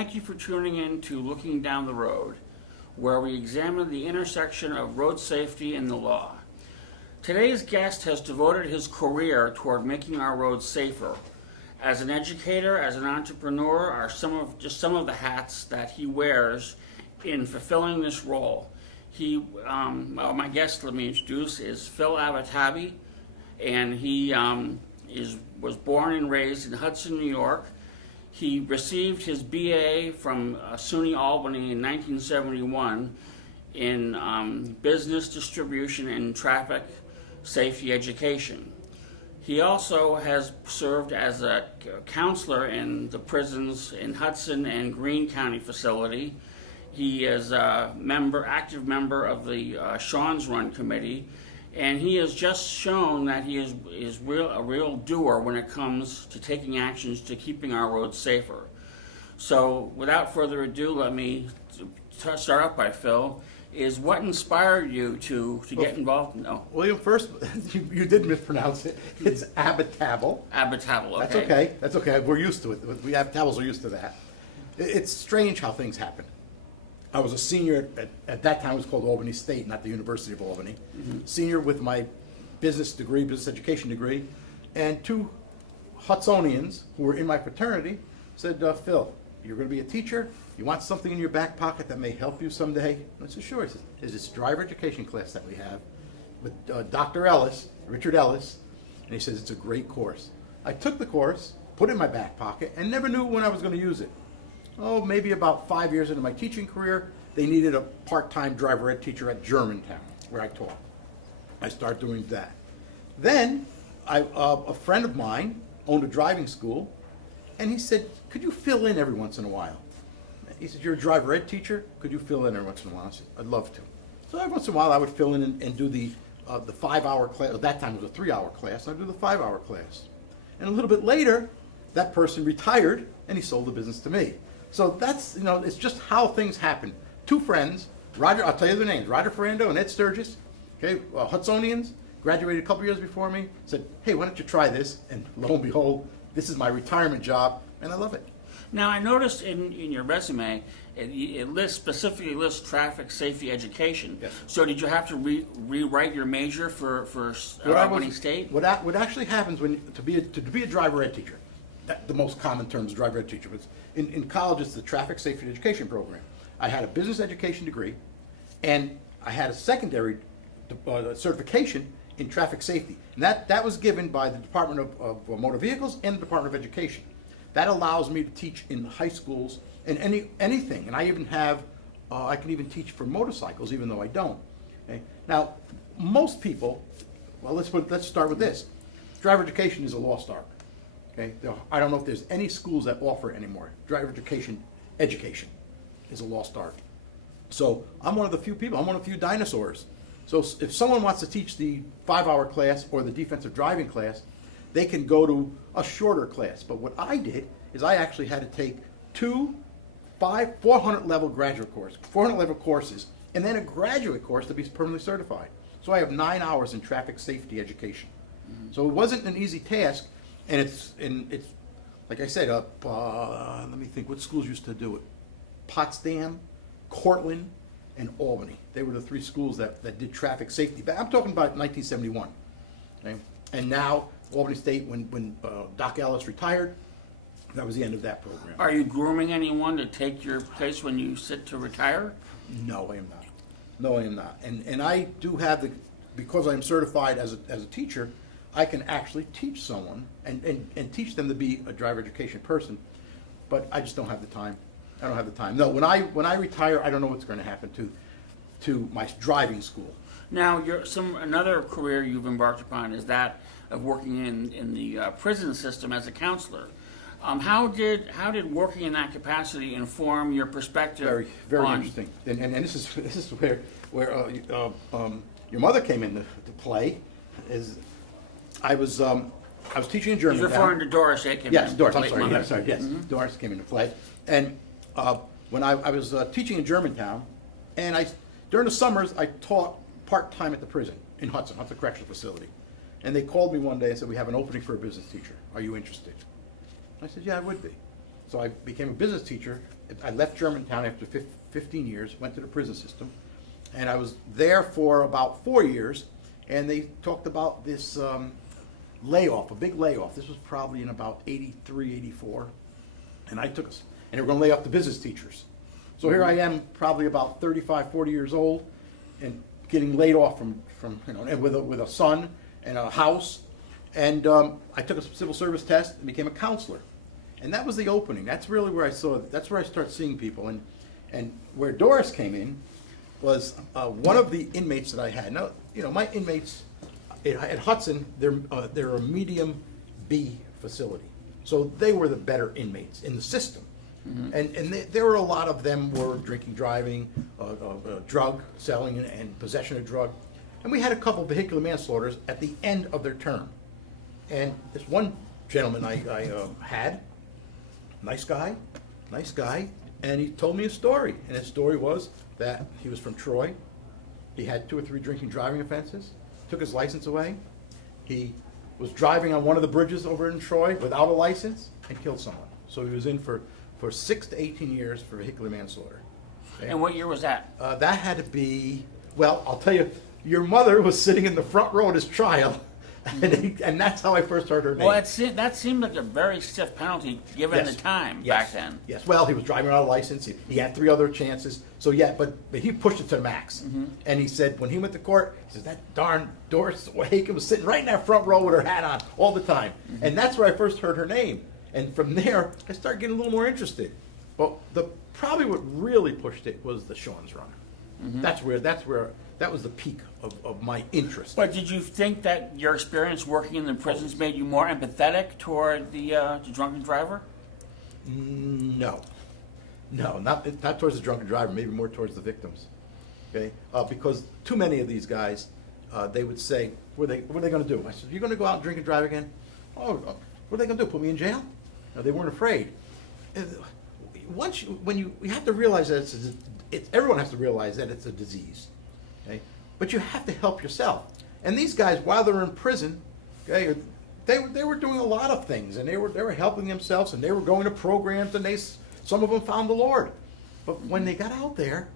thank you for tuning in to Looking Down the Road, where we examine the intersection of road safety and the law. Today's guest has devoted his career toward making our roads safer. As an educator, as an entrepreneur, are some of the hats that he wears in fulfilling this role. My guest, let me introduce, is Phil Abitabile, and he was born and raised in Hudson, New York. He received his BA from SUNY Albany in 1971 in business distribution and traffic safety education. He also has served as a counselor in the prisons in Hudson and Greene County facility. He is a active member of the Sean's Run Committee, and he has just shown that he is a real doer when it comes to taking actions to keeping our roads safer. So without further ado, let me start out by Phil. Is what inspired you to get involved? No. William, first, you did mispronounce it. It's Abitabile. Abitabile, okay. That's okay. That's okay. We're used to it. We Abitables are used to that. It's strange how things happen. I was a senior at that time. It was called Albany State, not the University of Albany. Mm-hmm. Senior with my business education degree, and two Hudsonians who were in my fraternity said, "Phil, you're going to be a teacher. You want something in your back pocket that may help you someday?" And I said, "Sure." He said, "There's this driver education class that we have with Dr. Ellis, Richard Ellis," and he says it's a great course. I took the course, put it in my back pocket, and never knew when I was going to use it. Oh, maybe about 5 years into my teaching career, they needed a part-time driver ed teacher at Germantown, where I taught. I started doing that. Then, a friend of mine owned a driving school, and he said, "Could you fill in every once in a while?" He said, "You're a driver ed teacher, could you fill in every once in a while?" I said, "I'd love to." So every once in a while, I would fill in and do the 5-hour class. At that time, it was a 3-hour class. I'd do the 5-hour class. And a little bit later, that person retired, and he sold the business to me. So that's, it's just how things happen. Two friends, Roger, I'll tell you their names, Roger Ferrando and Ed Sturgis, okay, Hudsonians, graduated a couple years before me, said, "Hey, why don't you try this?" And lo and behold, this is my retirement job, and I love it. Now, I noticed in your resume, it specifically lists traffic safety education. Yes. So did you have to rewrite your major for Albany State? What actually happens to be a driver ed teacher, the most common term is driver ed teacher, but in college it's the traffic safety education program. I had a business education degree, and I had a secondary certification in traffic safety, and that was given by the Department of Motor Vehicles and the Department of Education. That allows me to teach in high schools and anything, and I even have I can even teach for motorcycles, even though I don't. Okay? Now, most people, well, let's start with this. Driver education is a lost art. Okay? I don't know if there's any schools that offer it anymore. Driver education is a lost art. So I'm one of the few people. I'm one of the few dinosaurs. So if someone wants to teach the 5-hour class or the defensive driving class, they can go to a shorter class. But what I did is I actually had to take 400 level graduate course, 400 level courses, and then a graduate course to be permanently certified. So I have 9 hours in traffic safety education. Mm-hmm. So it wasn't an easy task, and it's like I said, let me think, what schools used to do it? Potsdam, Cortland, and Albany. They were the 3 schools that did traffic safety. But I'm talking about 1971. Okay? And now, Albany State, when Doc Ellis retired, that was the end of that program. Are you grooming anyone to take your place when you sit to retire? No, I am not. No, I am not. And I do have because I'm certified as a teacher, I can actually teach someone and teach them to be a driver education person, but I just don't have the time. I don't have the time. No, when I retire, I don't know what's going to happen to my driving school. Now, another career you've embarked upon is that of working in the prison system as a counselor. How did working in that capacity inform your perspective? Very interesting. And this is where your mother came into play. I was teaching in Germany. You're referring to Doris Aiken. Yes, Doris. I'm sorry. Mother. Yeah, sorry. Yes, mm-hmm. Doris came into play. And when I was teaching in Germantown, and during the summers I taught part-time at the prison in Hudson Correctional Facility. And they called me one day and said, "We have an opening for a business teacher. Are you interested?" I said, "Yeah, I would be." So I became a business teacher. I left Germantown after 15 years, went to the prison system, and I was there for about 4 years, and they talked about this layoff, a big layoff. This was probably in about 83, 84, and I took us, and they were going to lay off the business teachers. So here I am, probably about 35, 40 years old, and getting laid off from and with a son and a house, and I took a civil service test and became a counselor, and that was the opening. That's really where I saw. That's where I started seeing people, and where Doris came in was one of the inmates that I had. Now, my inmates at Hudson, they're a medium B facility, so they were the better inmates in the system. Mm-hmm. And there were a lot of them were drinking, driving, drug selling, and possession of drug. And we had a couple vehicular manslaughters at the end of their term. And this one gentleman I had, nice guy, and he told me a story. And his story was that he was from Troy. He had 2 or 3 drinking, driving offenses, took his license away. He was driving on one of the bridges over in Troy without a license and killed someone. So he was in for 6 to 18 years for vehicular manslaughter. Okay? And what year was that? That had to be, well, I'll tell you, your mother was sitting in the front row at his trial, and that's how I first heard her name. Well, that seemed like a very stiff penalty given the time back then. Yes, well, he was driving without a license. He had 3 other chances. So, yeah, but he pushed it to the max. Mm-hmm. And he said, when he went to court, he said, that darn Doris Haken was sitting right in that front row with her hat on all the time. Mm-hmm. And that's where I first heard her name. And from there, I started getting a little more interested. But probably what really pushed it was the Sean's Run. Mm-hmm. That was the peak of my interest. But did you think that your experience working in the prisons made you more empathetic toward the drunken driver? No, not towards the drunken driver. Maybe more towards the victims. Okay, because too many of these guys, they would say, "What are they going to do?" I said, "You're going to go out and drink and drive again? Oh, what are they going to do? Put me in jail?" No, they weren't afraid. You have to realize that everyone has to realize that it's a disease. Okay? But you have to help yourself. And these guys, while they're in prison, okay, they were doing a lot of things, and they were helping themselves, and they were going to programs, and some of them found the Lord. But when they got out there,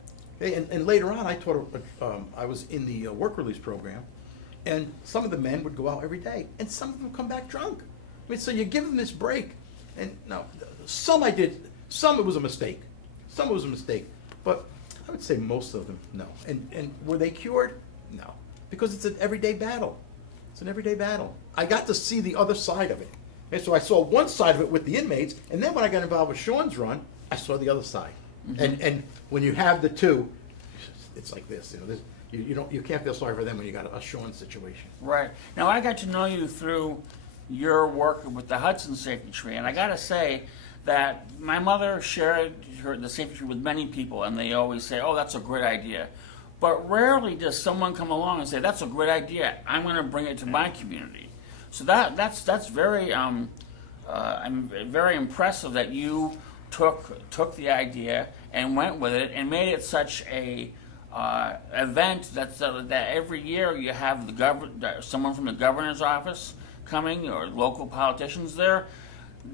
okay, and later on, I was in the work release program, and some of the men would go out every day, and some of them would come back drunk. I mean, so you give them this break, and no, some it was a mistake, but I would say most of them, no. And were they cured? No. Because it's an everyday battle. I got to see the other side of it. And so I saw one side of it with the inmates, and then when I got involved with Sean's Run, I saw the other side. Mm-hmm. And when you have the two, it's like this. You can't feel sorry for them when you got a Sean situation. Right. Now, I got to know you through your work with the Hudson Safety Tree, and I got to say that my mother shared the safety tree with many people, and they always say, "Oh, that's a great idea." But rarely does someone come along and say, "That's a great idea. I'm going to bring it to my community." So that's very I'm very impressive that you took the idea and went with it and made it such a event that every year you have someone from the governor's office coming or local politicians there.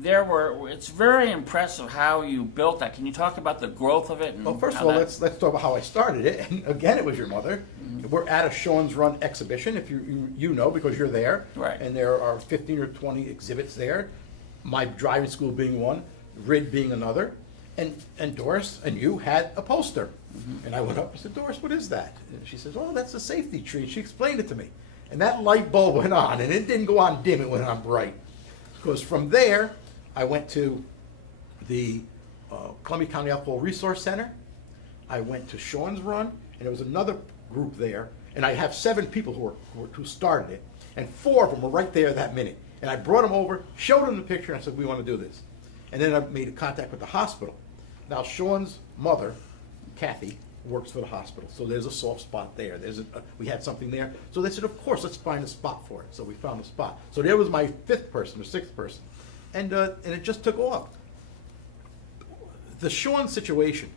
It's very impressive how you built that. Can you talk about the growth of it? Well, first of all, let's talk about how I started it. And again, it was your mother. Mm-hmm. We're at a Sean's Run exhibition, if you know, because you're there. Right. And there are 15 or 20 exhibits there. My driving school being one, RID being another, and Doris and you had a poster. Mm-hmm. And I went up and said, "Doris, what is that?" And she says, "Oh, that's a safety tree." And she explained it to me. And that light bulb went on, and it didn't go on dim, it went on bright. Because from there, I went to the Columbia County Alcohol Resource Center. I went to Sean's Run, and there was another group there. And I have 7 people who started it, and 4 of them were right there that minute. And I brought them over, showed them the picture, and I said, "We want to do this." And then I made a contact with the hospital. Now, Sean's mother, Kathy, works for the hospital, so there's a soft spot there. We had something there, so they said, "Of course, let's find a spot for it." So we found a spot. So there was my 5th person or 6th person, and it just took off. The Sean situation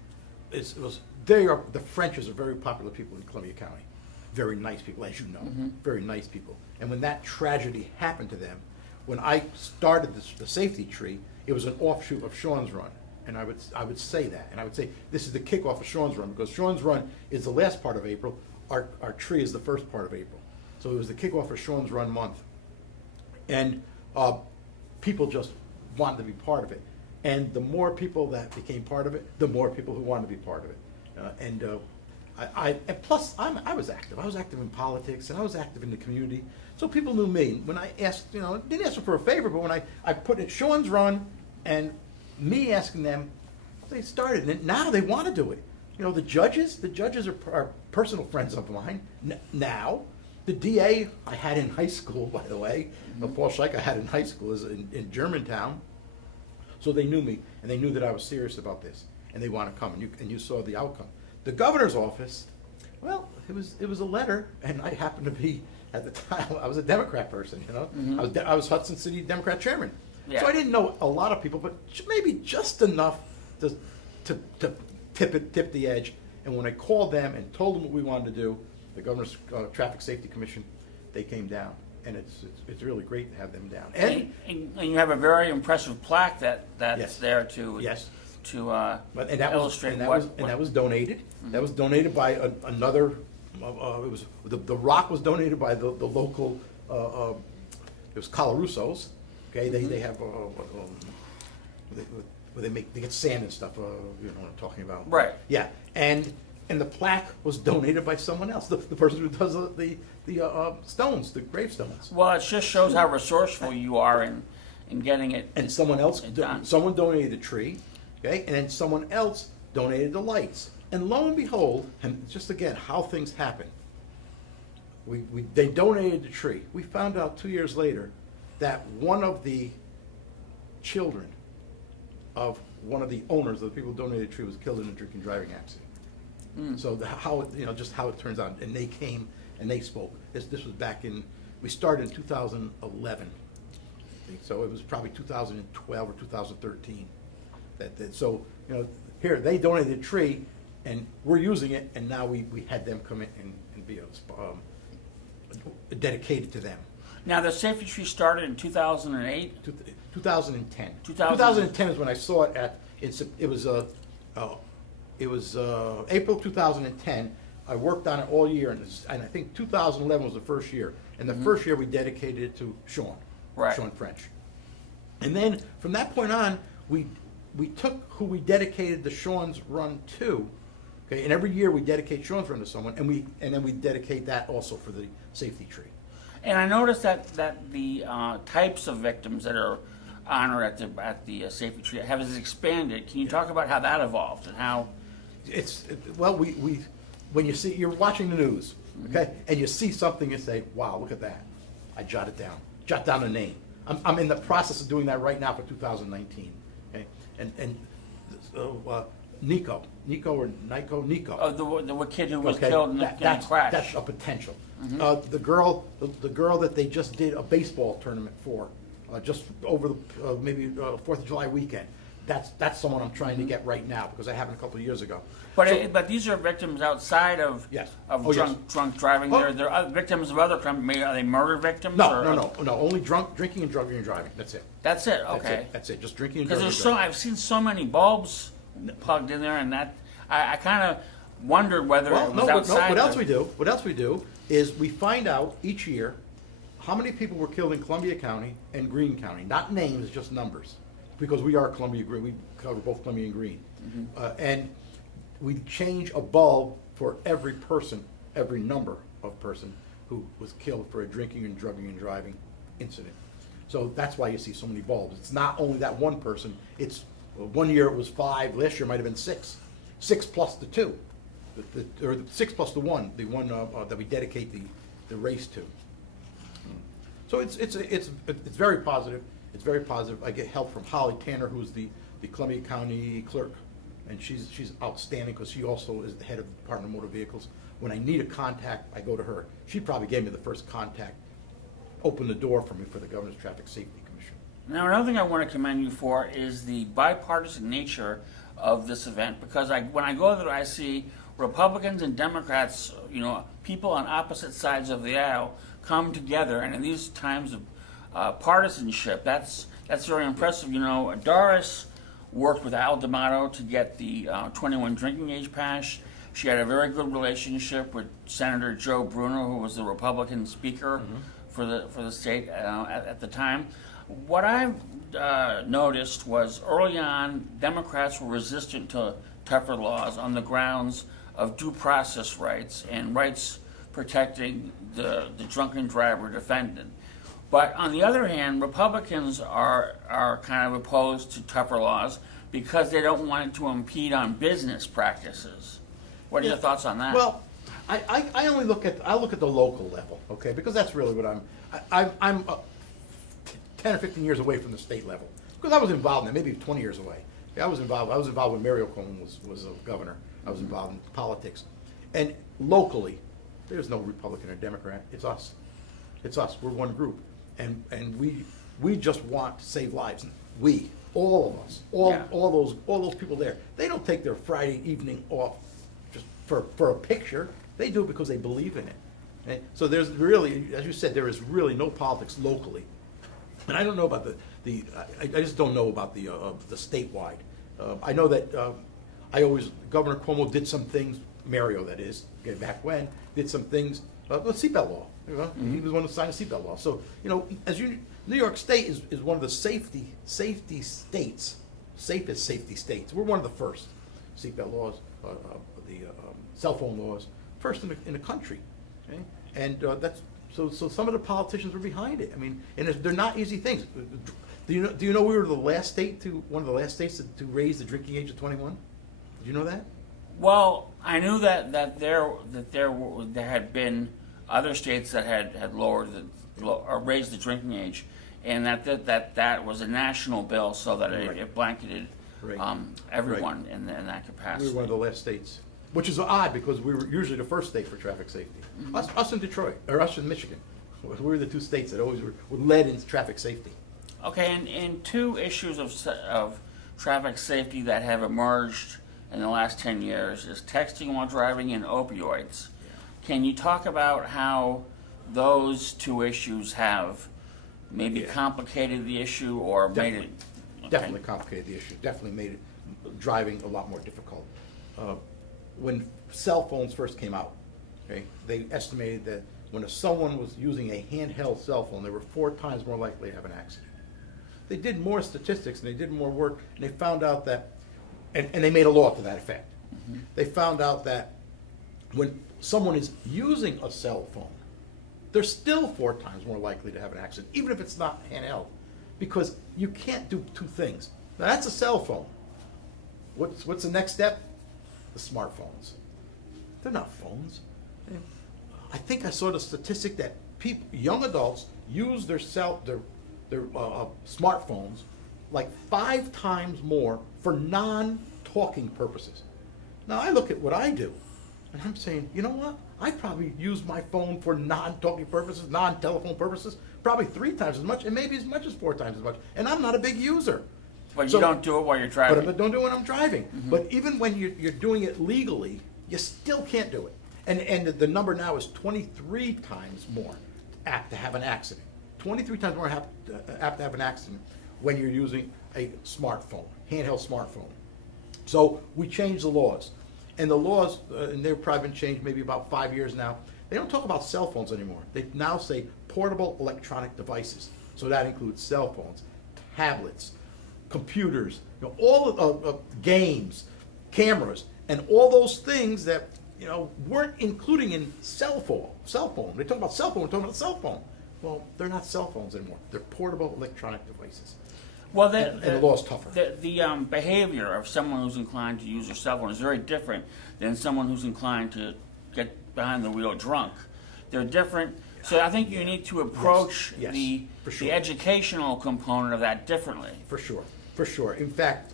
the Frenches are very popular people in Columbia County, very nice people, as you know, mm-hmm. Very nice people. And when that tragedy happened to them, when I started the safety tree, it was an offshoot of Sean's Run. And I would say that, and I would say this is the kickoff of Sean's Run, because Sean's Run is the last part of April. Our tree is the first part of April. So it was the kickoff of Sean's Run month. And people just wanted to be part of it. And the more people that became part of it, the more people who wanted to be part of it. And plus, I was active. I was active in politics, and I was active in the community. So people knew me. When I asked, didn't ask them for a favor, but when I put in Sean's Run and me asking them, they started. And now they want to do it. The judges are personal friends of mine now. The DA I had in high school, by the way, Paul Scheich I had in high school is in Germantown. So they knew me, and they knew that I was serious about this, and they want to come, and you saw the outcome. The governor's office, well, it was a letter, and I happened to be, at the time, I was a Democrat person, I was Hudson City Democrat chairman. Yeah. So I didn't know a lot of people, but maybe just enough to tip the edge. And when I called them and told them what we wanted to do, the Governor's Traffic Safety Commission, they came down. And it's really great to have them down. And you have a very impressive plaque that's Yes. there to Yes. to And that illustrate that was donated. That was donated by another. It was the rock was donated by the local. It was Colaruso's. Okay, they have where they get sand and stuff. You know what I'm talking about? Right. Yeah, and the plaque was donated by someone else. The person who does the stones, the gravestones. Well, it just shows how resourceful you are in getting it. And someone else, done. someone donated the tree, okay, and then someone else donated the lights. And lo and behold, and just again, how things happen. They donated the tree. We found out 2 years later that one of the children of one of the owners of the people who donated the tree was killed in a drinking driving accident. So just how it turns out, and they came and they spoke. This was back in, we started in 2011, so it was probably 2012 or 2013. So here they donated a tree, and we're using it, and now we had them come in and be dedicated to them. Now, the safety tree started in 2008? 2010. 2000. 2010 is when I saw it it was April 2010. I worked on it all year, and I think 2011 was the first year. And the first year we dedicated it to Sean, Right. Sean French. And then from that point on, we took who we dedicated the Sean's Run to, okay, and every year we dedicate Sean's Run to someone, and then we dedicate that also for the safety tree. And I noticed that the types of victims that are honored at the safety tree has expanded. Can you talk about how that evolved and how? When you see, you're watching the news, okay, and you see something, you say, wow, look at that. I jot it down. Jot down a name. I'm in the process of doing that right now for 2019, okay, and Nico. Oh, the kid who was Okay, killed in the crash. That's a potential. The girl that they just did a baseball tournament for, just over the maybe 4th of July weekend. That's someone I'm trying to get right now because I happened a couple of years ago. But these are victims outside of Yes. drunk driving. Oh. They're other victims of other crimes. Are they murder victims? No. Only drinking and drugging and driving. That's it. That's it. Okay. That's it. Just drinking and Because drugging. and driving. I've seen so many bulbs plugged in there, and that I kind of wondered whether it was outside. What else we do is we find out each year how many people were killed in Columbia County and Greene County. Not names, just numbers. Because we are Columbia Greene. We cover both Columbia and Greene. And we change a bulb for every person, every number of person who was killed for a drinking and drugging and driving incident. So that's why you see so many bulbs. It's not only that one person. It's one year it was 5. Last year it might have been 6. 6 plus the 2, or 6 plus the 1. The one that we dedicate the race to. So it's very positive. It's very positive. I get help from Holly Tanner, who's the Columbia County clerk, and she's outstanding because she also is the head of the Department of Motor Vehicles. When I need a contact, I go to her. She probably gave me the first contact, opened the door for me for the Governor's Traffic Safety Commission. Now, another thing I want to commend you for is the bipartisan nature of this event, because when I go there, I see Republicans and Democrats, people on opposite sides of the aisle come together, and in these times of partisanship, that's That's very impressive. You know, Doris worked with Al D'Amato to get the 21 drinking age passed. She had a very good relationship with Senator Joe Bruno, who was the Republican speaker for the state at the time. What I've noticed was early on, Democrats were resistant to tougher laws on the grounds of due process rights and rights protecting the drunken driver defendant. But on the other hand, Republicans are kind of opposed to tougher laws because they don't want it to impede on business practices. What are your thoughts on that? Well, I only look at the local level, okay, because that's really what I'm 10 or 15 years away from the state level, because I was involved in it, maybe 20 years away. Yeah, I was involved when Mario Cuomo was a governor. I was involved in politics, and locally, there's no Republican or Democrat. It's us. It's us. We're one group, and we just want to save lives. We, all of us, all those people there. They don't take their Friday evening off just for a picture. They do it because they believe in it. Okay? So there's really, as you said, there is really no politics locally. And I don't know about I just don't know about the statewide. I know that Governor Cuomo did some things, Mario that is, okay, back when, did some things, the seatbelt law. You know? He was one to sign a seatbelt law. So, you know, New York State is one of the safety states, safest safety states. We're one of the first seatbelt laws, the cell phone laws, first in the country. Okay? And that's so some of the politicians were behind it. I mean, and they're not easy things. Do you know we were one of the last states to raise the drinking age to 21? Did you know that? Well, I knew that there had been other states that had lowered or raised the drinking age, and that was a national bill, so that it blanketed everyone in that capacity. We were one of the last states, which is odd because we were usually the first state for traffic safety. Us in Detroit, or us in Michigan, we were the two states that always were led in traffic safety. Okay, and two issues of traffic safety that have emerged in the last 10 years is texting while driving and opioids. Can you talk about how those two issues have maybe complicated the issue or made it? Okay. Definitely complicated the issue. Definitely made it driving a lot more difficult. When cell phones first came out, okay, they estimated that when someone was using a handheld cell phone, they were 4 times more likely to have an accident. They did more statistics and they did more work, and they found out that, and they made a law to that effect. They found out that when someone is using a cell phone, they're still 4 times more likely to have an accident, even if it's not handheld, because you can't do two things. Now that's a cell phone. What's the next step? The smartphones. They're not phones. I think I saw the statistic that young adults use their smartphones like 5 times more for non-talking purposes. Now I look at what I do, and I'm saying, you know what? I probably use my phone for non-talking purposes, non-telephone purposes, probably 3 times as much, and maybe as much as 4 times as much. And I'm not a big user. But you don't do it while you're driving. But I don't do it when I'm driving. But even when you're doing it legally, you still can't do it. And the number now is 23 times more apt to have an accident. 23 times more apt to have an accident when you're using a smartphone, handheld smartphone. So we changed the laws. And the laws, and they've probably been changed maybe about 5 years now, they don't talk about cell phones anymore. They now say portable electronic devices. So that includes cell phones, tablets, computers, all of games, cameras, and all those things that weren't including in cell phone. They talk about cell phone. We're talking about cell phone. Well, they're not cell phones anymore. They're portable electronic devices. Well, and the law's tougher. The behavior of someone who's inclined to use their cell phone is very different than someone who's inclined to get behind the wheel drunk. They're different. So I think you need to approach the educational component of that differently. For sure. In fact,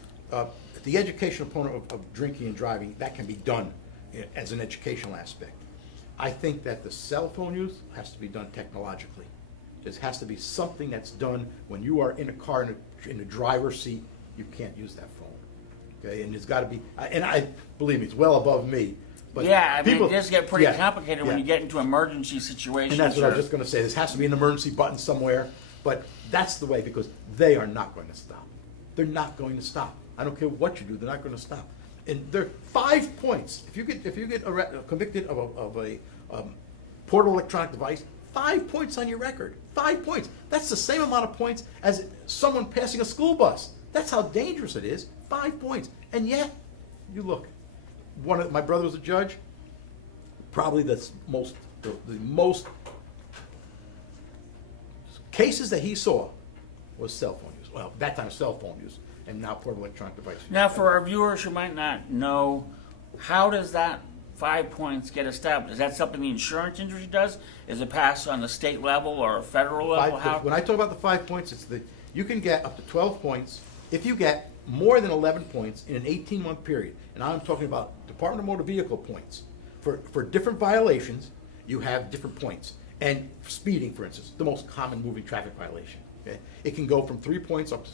the educational component of drinking and driving, that can be done as an educational aspect. I think that the cell phone use has to be done technologically. It has to be something that's done when you are in a car in the driver's seat. You can't use that phone. Okay, and it's got to be. Believe me, it's well above me. But it does get pretty complicated when you get into emergency situations. And that's what I was just going to say. This has to be an emergency button somewhere. But that's the way, because they are not going to stop. They're not going to stop. I don't care what you do, they're not going to stop. And they're 5 points. If you get convicted of a portable electronic device, 5 points on your record. 5 points. That's the same amount of points as someone passing a school bus. That's how dangerous it is. 5 points. And yet, you look. My brother was a judge. Probably the most cases that he saw was cell phone use. Well, that time cell phone use, and now portable electronic device use. Now, for our viewers who might not know, how does that 5 points get established? Is that something the insurance industry does? Is it passed on the state level or federal level? When I talk about the 5 points, you can get up to 12 points if you get more than 11 points in an 18-month period. And I'm talking about Department of Motor Vehicle points. For different violations, you have different points. And speeding, for instance, the most common moving traffic violation. Okay? It can go from 3 points up to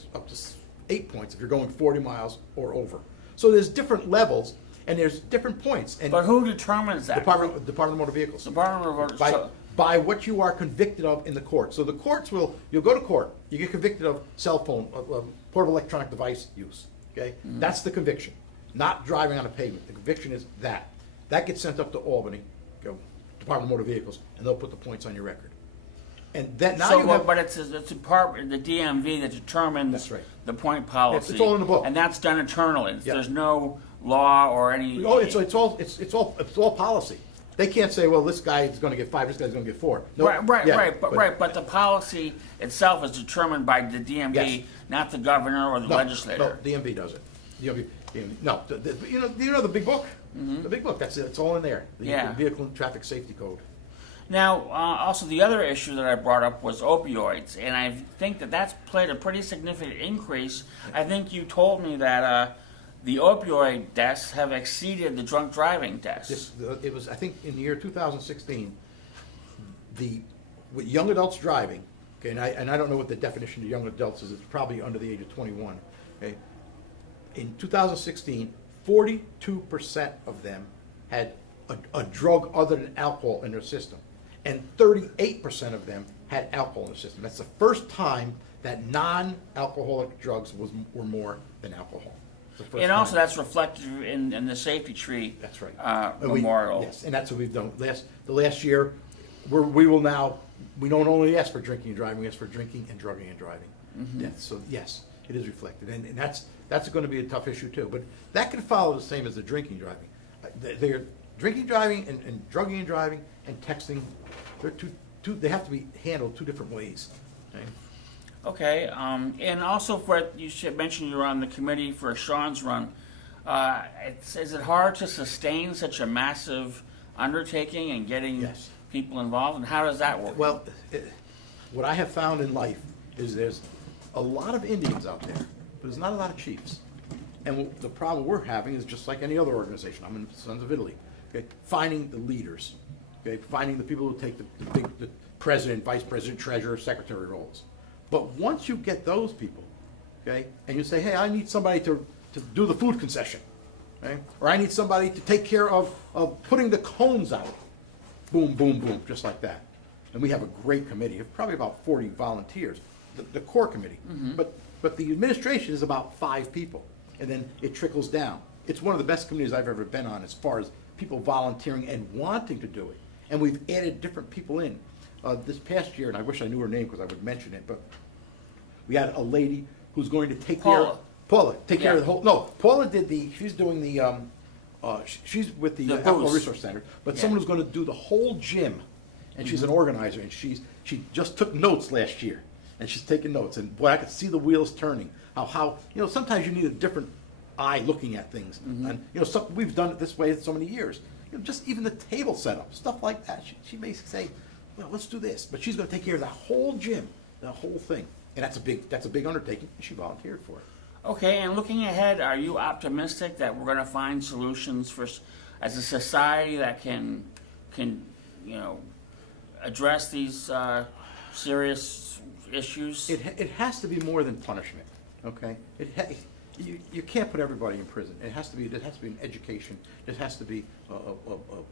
8 points if you're going 40 miles or over. So there's different levels, and there's different points. And but who determines that? Department of Motor Vehicles. Department of Motor by what you are convicted of in the court. So the courts you'll go to court, you get convicted of cell phone, portable electronic device use. Okay? Mm-hmm. That's the conviction. Not driving on a pavement. The conviction is that. That gets sent up to Albany, Department of Motor Vehicles, and they'll put the points on your record. And then now but it's a department, the DMV, that determines that's right. the point policy. It's all in the book, and that's done internally. Yep. There's no law or any. Oh, it's all policy. They can't say, well, this guy is going to get 5, this guy's going to get 4. No, But the policy itself is determined by the DMV, yes. Not the governor or the legislator. No, DMV does it. DMV, no, you know the big book. Mm-hmm. The big book. That's it. It's all in there. The Vehicle and Traffic Safety Code. Now, also the other issue that I brought up was opioids, and I think that's played a pretty significant increase. I think you told me that the opioid deaths have exceeded the drunk driving deaths. It was, I think, in the year 2016, with young adults driving. Okay, and I don't know what the definition of young adults is. It's probably under the age of 21. Okay, in 2016, 42% of them had a drug other than alcohol in their system, and 38% of them had alcohol in their system. That's the first time that non-alcoholic drugs were more than alcohol. And also that's reflected in the safety tree. That's right. Memorial. Yes, and that's what we've done. The last year, we don't only ask for drinking and driving, we ask for drinking and drugging and driving. Mm-hmm. Yes, so yes, it is reflected, and that's going to be a tough issue too. But that can follow the same as the drinking driving. They're drinking driving and drugging and driving and texting. They're they have to be handled 2 different ways. Okay, and also you should mention you're on the committee for Sean's run. Is it hard to sustain such a massive undertaking and getting people involved, and how does that work? Well, what I have found in life is there's a lot of Indians out there, but there's not a lot of chiefs. And the problem we're having is just like any other organization. I'm in Sons of Italy. Okay, finding the leaders. Okay, finding the people who take the president, vice president, treasurer, secretary roles. But once you get those people, okay, and you say, hey, I need somebody to do the food concession, okay, or I need somebody to take care of putting the cones out, boom, boom, boom, just like that. And we have a great committee of probably about 40 volunteers, the core committee. Mm-hmm. But the administration is about 5 people, and then it trickles down. It's one of the best committees I've ever been on as far as people volunteering and wanting to do it. And we've added different people in. This past year, and I wish I knew her name because I would mention it, but we had a lady who's going to take care of Paula, care of the whole. No, Paula she's doing she's with the Alcohol Resource Center, but someone who's going to do the whole gym, and she's an organizer, and she just took notes last year, and she's taking notes, and boy, I could see the wheels turning. How sometimes you need a different eye looking at things, and we've done it this way so many years. Just even the table setup, stuff like that. She may say, well, let's do this, but she's going to take care of the whole gym, the whole thing, and that's a big undertaking, and she volunteered for it. Okay, and looking ahead, are you optimistic that we're going to find solutions as a society that can address these serious issues? It has to be more than punishment. Okay, you can't put everybody in prison. There has to be an education. There has to be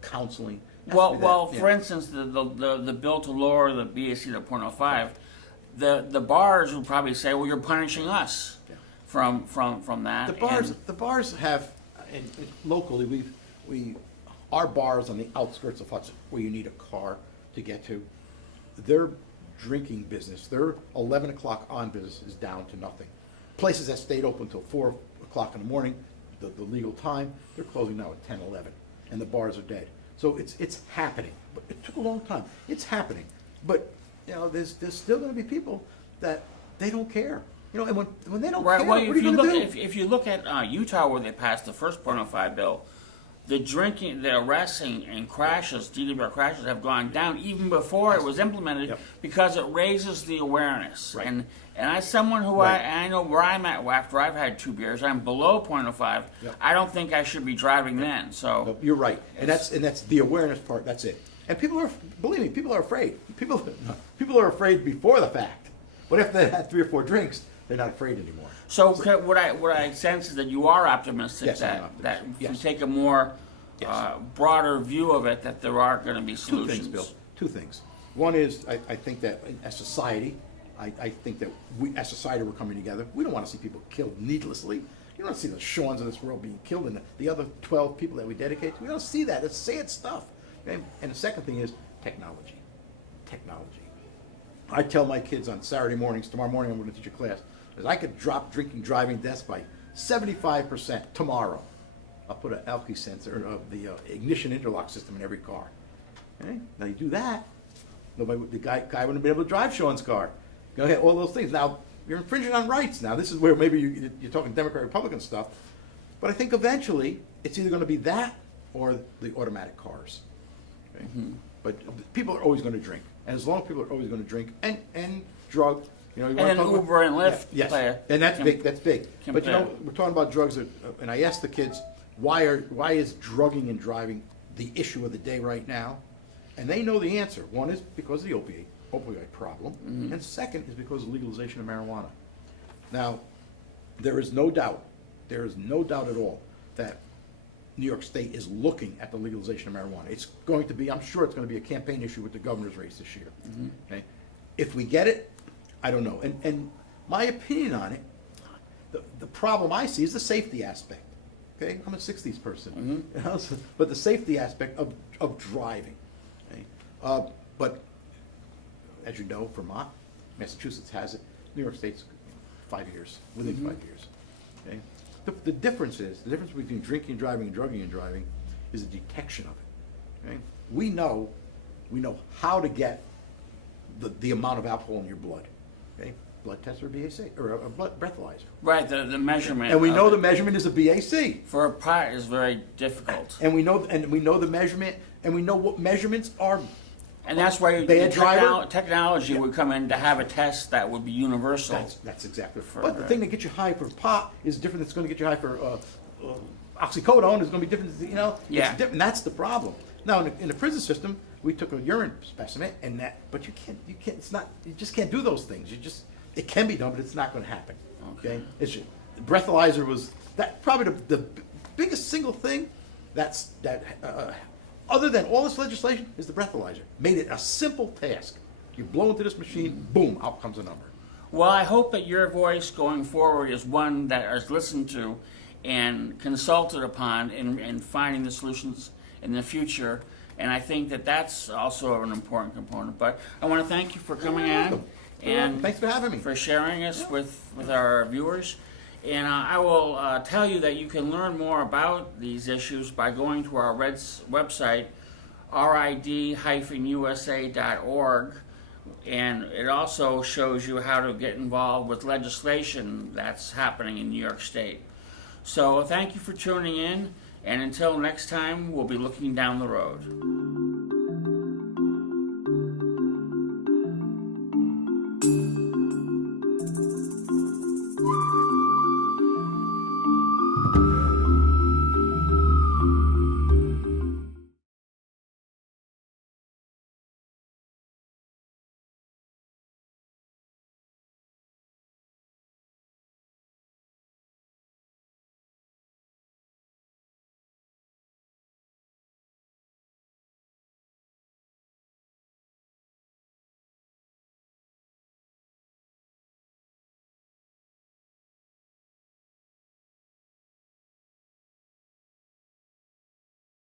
counseling. For instance, the bill to lower the BAC to .05, Yeah. the bars would probably say, well, you're punishing us Yeah. from that. The bars have, and locally, our bars on the outskirts of Hudson, where you need a car to get to, their drinking business, their 11 o'clock on business is down to nothing. Places that stayed open until 4 o'clock in the morning, the legal time, they're closing now at 10, 11, and the bars are dead. So it's happening, but it took a long time. It's happening, but there's still going to be people that they don't care. And when they don't Right. care, Well, what are you going to do? if you look at Utah, where they passed the first .05 bill, the drinking, the arrests and crashes, DWI crashes, have gone down even before it was implemented Yep. because it raises the awareness. Right. And as someone who Right. I know where I'm at after I've had 2 beers, I'm below .05. Yep. I don't think I should be driving then. So No, you're right, and that's the awareness part. That's it. And believe me, people are afraid. People are afraid before the fact, but if they had 3 or 4 drinks, they're not afraid anymore. So what I sense is that you are optimistic Yes, I'm that optimistic. if you Yes. take a more Yes. broader view of it, that there are going to be Two solutions. things, Bill. 2 things. One is I think that as society, I think that we as society we're coming together. We don't want to see people killed needlessly. You don't want to see the Seans of this world being killed and the other 12 people that we dedicate to. We don't see that. It's sad stuff. Okay? And the second thing is technology. Technology. I tell my kids on Saturday mornings, tomorrow morning I'm going to teach a class, that I could drop drinking driving deaths by 75% tomorrow. I'll put an alky sensor of the ignition interlock system in every car. Okay? Now you do that, the guy wouldn't be able to drive Sean's car. Go ahead, all those things. Now you're infringing on rights. Now this is where maybe you're talking Democrat Republican stuff, but I think eventually it's either going to be that or the automatic cars. Okay? But people are always going to drink, and as long as people are always going to drink and drug, you And wanna then talk about- Uber and Lyft yes, play and that's can- big. That's big. can But play we're talking about drugs, and I asked the kids, why is drugging and driving the issue of the day right now? And they know the answer. One is because of the opioid problem, and second is because of legalization of marijuana. Now, there is no doubt at all that New York State is looking at the legalization of marijuana. It's going to be, I'm sure it's going to be a campaign issue with the governor's race this year. Okay? If we get it, I don't know. And my opinion on it, the problem I see is the safety aspect. Okay, I'm a 60s person, but the safety aspect of driving. Okay? But as you know, Vermont, Massachusetts has it. New York State's 5 years, within 5 years. Okay? The difference between drinking, driving, and drugging and driving is the detection of it. Okay? We know how to get the amount of alcohol in your blood. Okay? Blood test or BAC or a blood breathalyzer. Right, the measurement. And we of know it the measurement is a BAC. for a pot is very difficult. And we know the measurement, and we know what measurements are. And that's why Bad driver? technology Yeah. would come in to have a test that would be universal. That's exactly. For- But the thing that gets you high for pot is different. That's going to get you high for oxycodone is going to be different. Yeah. It's different. That's the problem. Now in the prison system, we took a urine specimen, but you can't. It's not. You just can't do those things. It can be done, but it's not going to happen. Okay. Breathalyzer was probably the biggest single thing other than all this legislation is the breathalyzer. Made it a simple task. You blow into this machine, boom, out comes a number. Well, I hope that your voice going forward is one that is listened to and consulted upon in finding the solutions in the future. And I think that that's also an important component. But I want to thank you for coming You're on. welcome. And Thanks for having me. for sharing us with our viewers. And I will tell you that you can learn more about these issues by going to our website, rid-usa.org, and it also shows you how to get involved with legislation that's happening in New York State. So thank you for tuning in, and until next time, we'll be looking down the road.